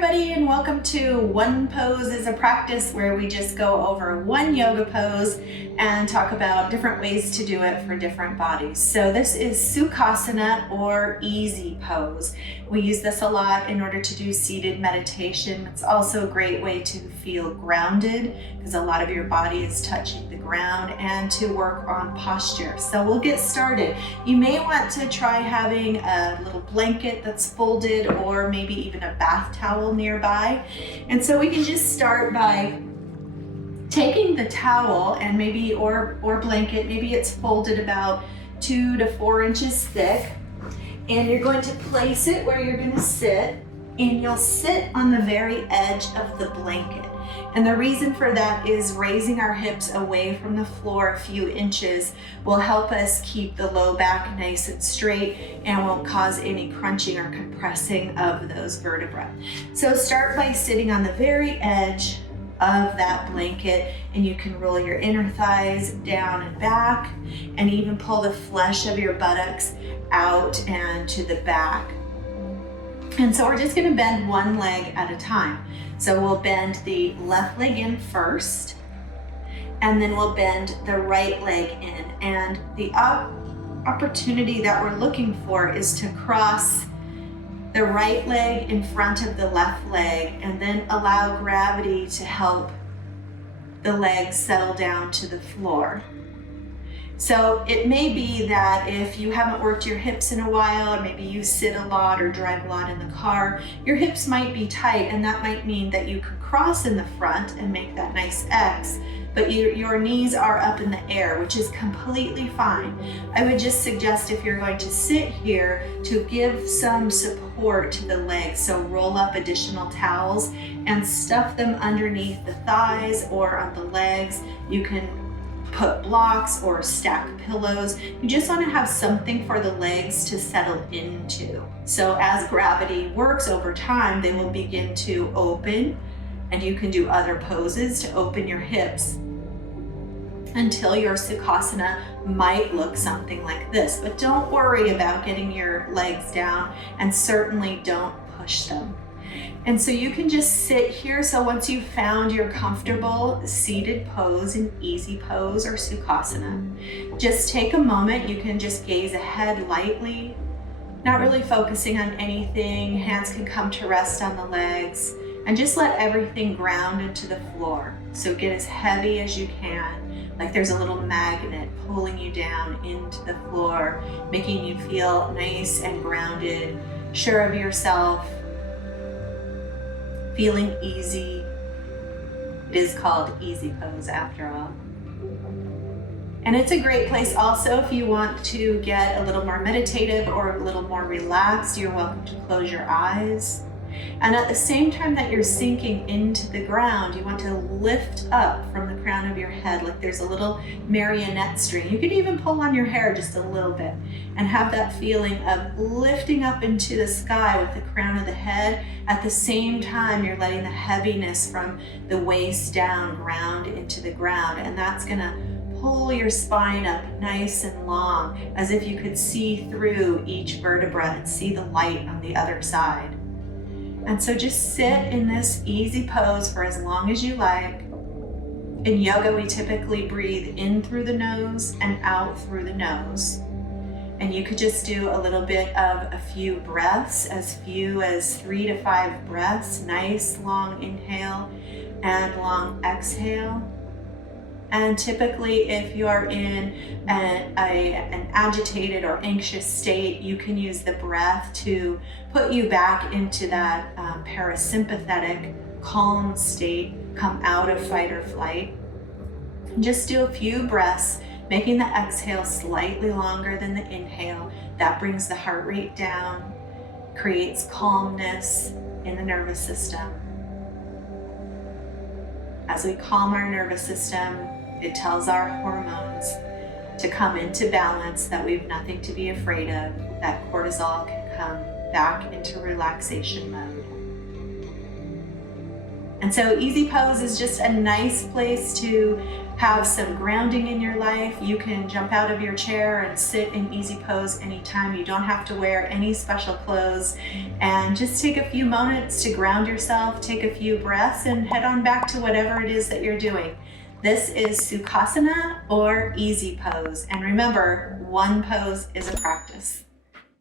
everybody, and welcome to One Pose is a Practice, where we just go over one yoga pose and talk about different ways to do it for different bodies. So this is Sukhasana, or easy pose. We use this a lot in order to do seated meditation. It's also a great way to feel grounded because a lot of your body is touching the ground, and to work on posture. So we'll get started. You may want to try having a little blanket that's folded, or maybe even a bath towel nearby. And so we can just start by taking the towel and maybe or blanket, maybe it's folded about 2 to 4 inches thick, and you're going to place it where you're going to sit, and you'll sit on the very edge of the blanket. And the reason for that is raising our hips away from the floor a few inches will help us keep the low back nice and straight, and won't cause any crunching or compressing of those vertebrae. So start by sitting on the very edge of that blanket, and you can roll your inner thighs down and back, and even pull the flesh of your buttocks out and to the back. And so we're just going to bend one leg at a time. So we'll bend the left leg in first, and then we'll bend the right leg in. And the opportunity that we're looking for is to cross the right leg in front of the left leg, and then allow gravity to help the leg settle down to the floor. So it may be that if you haven't worked your hips in a while, or maybe you sit a lot or drive a lot in the car, your hips might be tight, and that might mean that you could cross in the front and make that nice X, but your knees are up in the air, which is completely fine. I would just suggest, if you're going to sit here, to give some support to the legs. So roll up additional towels and stuff them underneath the thighs or on the legs. You can put blocks or stack pillows. You just want to have something for the legs to settle into. So as gravity works over time, they will begin to open, and you can do other poses to open your hips until your Sukhasana might look something like this. But don't worry about getting your legs down, and certainly don't push them. And so you can just sit here. So once you've found your comfortable seated pose, an easy pose or Sukhasana, just take a moment. You can just gaze ahead lightly, not really focusing on anything. Hands can come to rest on the legs, and just let everything ground into the floor. So get as heavy as you can, like there's a little magnet pulling you down into the floor, making you feel nice and grounded, sure of yourself, feeling easy. It is called easy pose after all. And it's a great place also if you want to get a little more meditative or a little more relaxed. You're welcome to close your eyes. And at the same time that you're sinking into the ground, you want to lift up from the crown of your head, like there's a little marionette string. You can even pull on your hair just a little bit and have that feeling of lifting up into the sky with the crown of the head. At the same time, you're letting the heaviness from the waist down ground into the ground, and that's gonna pull your spine up nice and long, as if you could see through each vertebra and see the light on the other side. And so just sit in this easy pose for as long as you like. In yoga, we typically breathe in through the nose and out through the nose. And you could just do a little bit of a few breaths, as few as 3 to 5 breaths. Nice long inhale and long exhale. And typically, if you are in an agitated or anxious state, you can use the breath to put you back into that parasympathetic, calm state, come out of fight or flight. Just do a few breaths, making the exhale slightly longer than the inhale. That brings the heart rate down, creates calmness in the nervous system. As we calm our nervous system, it tells our hormones to come into balance, that we have nothing to be afraid of, that cortisol can come back into relaxation mode. And so easy pose is just a nice place to have some grounding in your life. You can jump out of your chair and sit in easy pose anytime. You don't have to wear any special clothes. And just take a few moments to ground yourself, take a few breaths, and head on back to whatever it is that you're doing. This is Sukhasana or easy pose. And remember, one pose is a practice.